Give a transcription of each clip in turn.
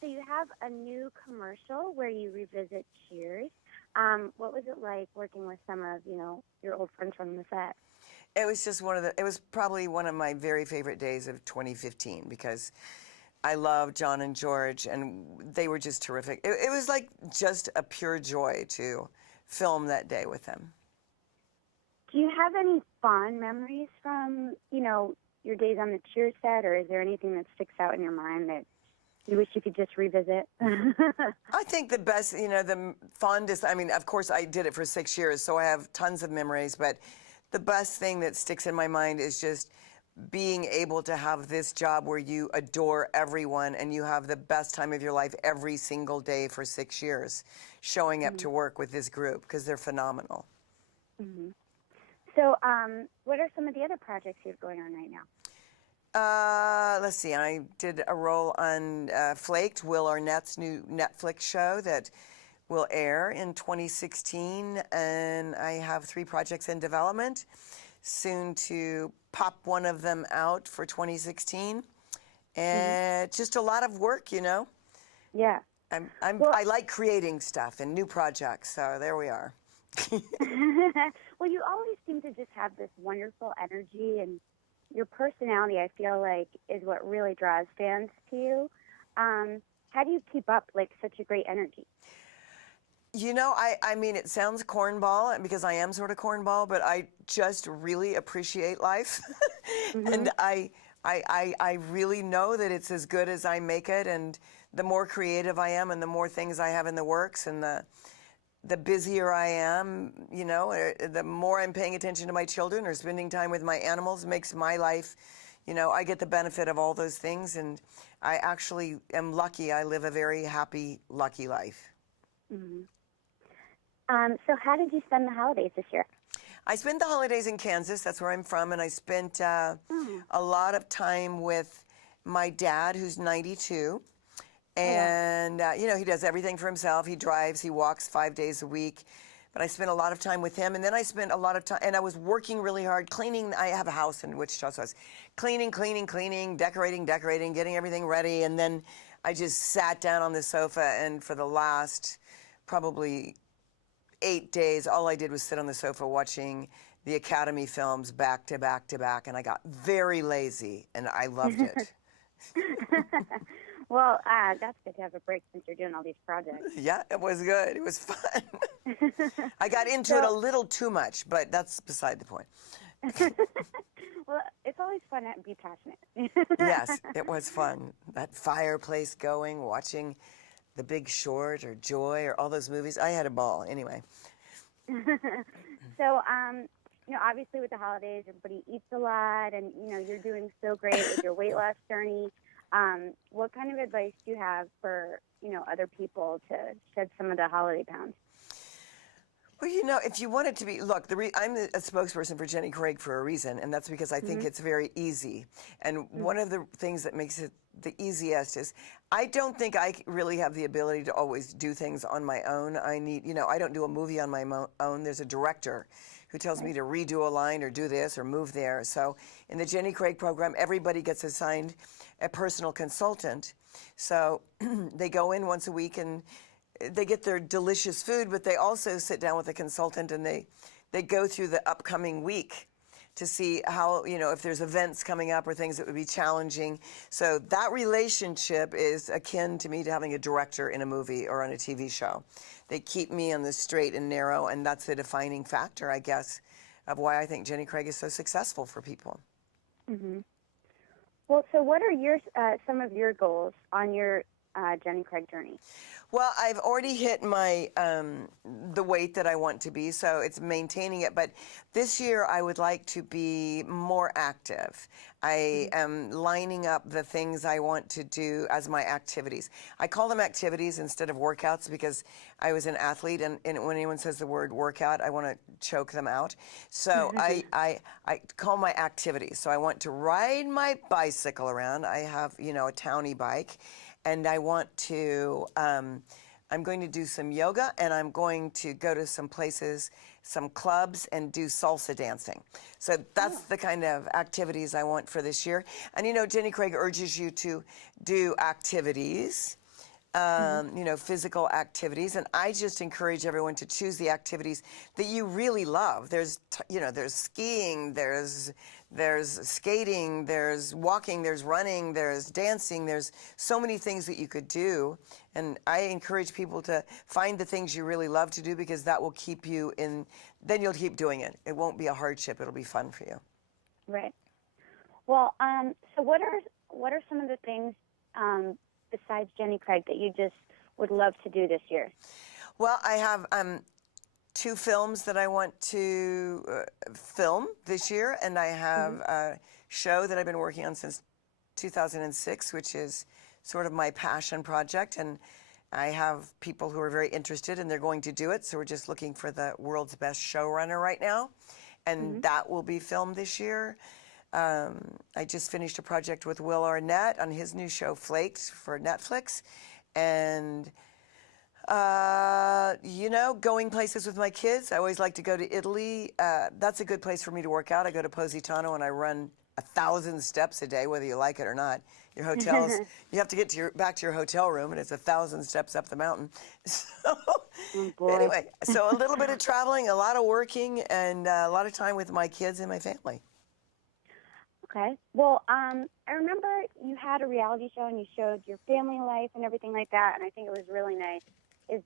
So you have a new commercial where you revisit Cheers. What was it like working with some of, your old friends from the set? It was just it was probably one of my very favorite days of 2015 because I love John and George, and they were just terrific. It was like just a pure joy to film that day with them. Do you have any fond memories from, your days on the Cheers set, or is there anything that sticks out in your mind that you wish you could just revisit? I think the best, the fondest, I mean, of course I did it for 6 years, so I have tons of memories, but the best thing that sticks in my mind is just being able to have this job where you adore everyone and you have the best time of your life every single day for 6 years, showing up to work with this group because they're phenomenal. Mm-hmm. So what are some of the other projects you have going on right now? Let's see. I did a role on Flaked, Will Arnett's new Netflix show that will air in 2016, and I have 3 projects in development. Soon to pop one of them out for 2016, and just a lot of work, Yeah. I like creating stuff and new projects, so there we are. Well, you always seem to just have this wonderful energy, and your personality, I feel like, is what really draws fans to you. How do you keep up, such a great energy? I mean, it sounds cornball because I am sort of cornball, but I just really appreciate life. And I really know that it's as good as I make it. And the more creative I am and the more things I have in the works and the busier I am, the more I'm paying attention to my children or spending time with my animals makes my life, I get the benefit of all those things. And I actually am lucky. I live a very happy, lucky life. Mm-hmm. So how did you spend the holidays this year? I spent the holidays in Kansas. That's where I'm from. And I spent a lot of time with my dad, who's 92. And, he does everything for himself. He drives, he walks 5 days a week. But I spent a lot of time with him. And then I spent a lot of time, and I was working really hard, cleaning. I have a house in Wichita, so I was cleaning, decorating, getting everything ready. And then I just sat down on the sofa, and for the last probably 8 days, all I did was sit on the sofa watching the Academy films back to back to back, and I got very lazy, and I loved it. Well, that's good to have a break since you're doing all these projects. Yeah, it was good. It was fun. I got into it a little too much, but that's beside the point. Well, it's always fun to be passionate. Yes, it was fun. That fireplace going, watching The Big Short or Joy or all those movies. I had a ball anyway. So, obviously with the holidays, everybody eats a lot, and, you're doing so great with your weight loss journey. What kind of advice do you have for, other people to shed some of the holiday pounds? Well, if you want it to be, look, I'm a spokesperson for Jenny Craig for a reason, and that's because I think it's very easy. And one of the things that makes it the easiest is I don't think I really have the ability to always do things on my own. I need, I don't do a movie on my own. There's a director who tells me to redo a line or do this or move there. So in the Jenny Craig program, everybody gets assigned a personal consultant. So they go in once a week and they get their delicious food, but they also sit down with a consultant and they go through the upcoming week to see how, if there's events coming up or things that would be challenging. So that relationship is akin to me to having a director in a movie or on a TV show. They keep me on the straight and narrow, and that's the defining factor, I guess, of why I think Jenny Craig is so successful for people. Mm-hmm. Well, so what are some of your goals on your Jenny Craig journey? Well, I've already hit my the weight that I want to be, so it's maintaining it. But this year, I would like to be more active. I am lining up the things I want to do as my activities. I call them activities instead of workouts because I was an athlete, and when anyone says the word workout, I want to choke them out. So I call my activities. So I want to ride my bicycle around. I have, a towny bike. And I want to, I'm going to do some yoga, and I'm going to go to some places, some clubs, and do salsa dancing. So that's the kind of activities I want for this year. And Jenny Craig urges you to do activities physical activities. And I just encourage everyone to choose the activities that you really love. There's skiing, there's skating, there's walking, there's running, there's dancing, there's so many things that you could do. And I encourage people to find the things you really love to do, because that will keep you in, then you'll keep doing it. It won't be a hardship, it'll be fun for you. Right. Well, so what are some of the things besides Jenny Craig that you just would love to do this year? Well, I have 2 films that I want to film this year, and I have a show that I've been working on since 2006, which is sort of my passion project, and I have people who are very interested, and they're going to do it, so we're just looking for the world's best showrunner right now, and that will be filmed this year. I just finished a project with Will Arnett on his new show Flaked for Netflix, and going places with my kids. I always like to go to Italy. That's a good place for me to work out. I go to Positano and I run 1,000 steps a day, whether you like it or not. Your hotels, you have to get back to your hotel room, and it's 1,000 steps up the mountain. So anyway, so a little bit of traveling, a lot of working, and a lot of time with my kids and my family. Okay. Well, I remember you had a reality show and you showed your family life and everything like that, and I think it was really nice. Do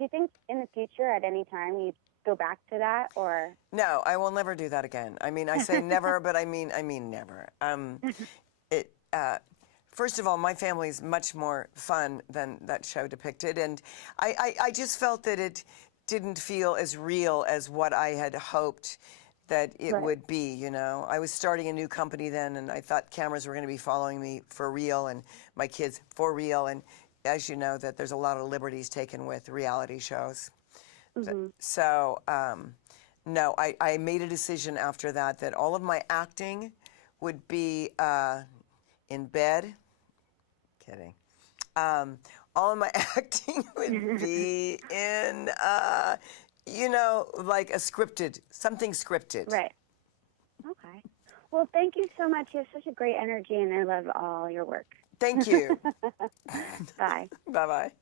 you think in the future at any time you'd go back to that, or? No, I will never do that again. I mean, I say never, but I mean never. First of all, my family is much more fun than that show depicted, and I just felt that it didn't feel as real as what I had hoped that it would be, I was starting a new company then, and I thought cameras were going to be following me for real, and my kids for real, and as you know, that there's a lot of liberties taken with reality shows. So, no, I made a decision after that all of my acting would be in bed. Kidding. All of my acting would be in... like something scripted. Right. Okay. Well, thank you so much. You have such a great energy, and I love all your work. Thank you. Bye. Bye-bye.